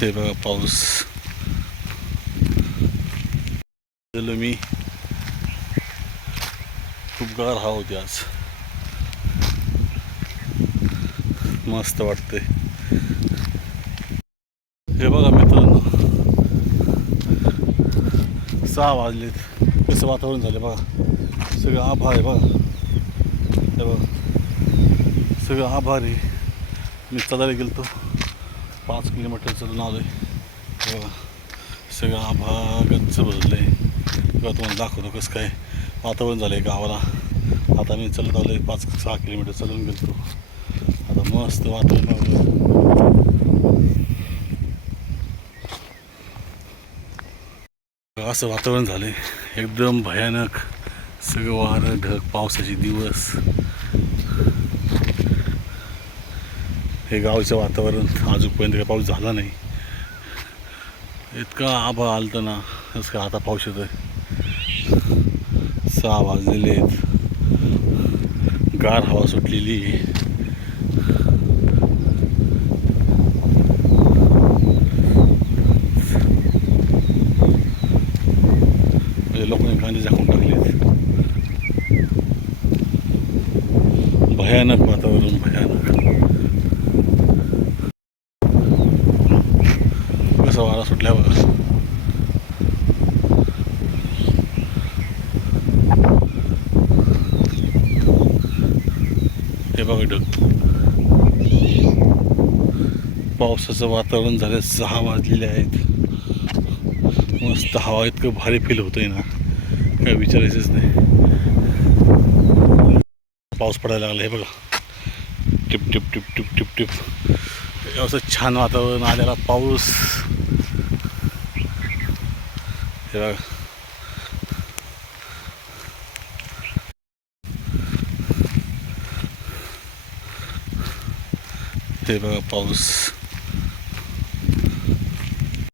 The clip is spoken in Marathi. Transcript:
हे बघा पाऊस. गेलो मी, खूप गार हवा होती आज, मस्त वाटते. हे बघा मित्रांनो, 6 वाजलेत, कसं वातावरण झालं बघा. सगळं आभाळ आहे बघा. हे बघा सगळं आभाळ आहे. मी चालायला गेलो 5 किलोमीटर चलून आलो आहे. हे बघा सगळं आभाळ गच्च भरलं आहे. बघा तुम्हाला दाखवतो कसं काय वातावरण झालं आहे गावाला. आता मी चालत आलो आहे, 5-6 किलोमीटर चालून गेलो. आता मस्त वातावरण असं वातावरण झालं आहे, एकदम भयानक. सगळं वारं ढग, पावसाचे दिवस. हे गावचं वातावरण. अजूनपर्यंत काही पाऊस झाला नाही. इतका आभाळ आलतं ना, असं का आता पाऊस येतोय. 6 वाजलेले आहेत, गार हवा सुटलेली. लोकांनी गांधी झाकून टाकलेत. भयानक वातावरण, भयानक. कसा वारा सुटल्या बघा. हे बघा ढग. पावसाचं वातावरण झालं. 6 वाजलेले आहेत. मस्त हवा, इतकं भारी फील होतंय ना, काय विचारायचंच नाही. पाऊस पडायला लागला. हे बघा tip tip tip tip tip tip. असं छान वातावरण आलेला पाऊस. हे बघा हे बघा पाऊस.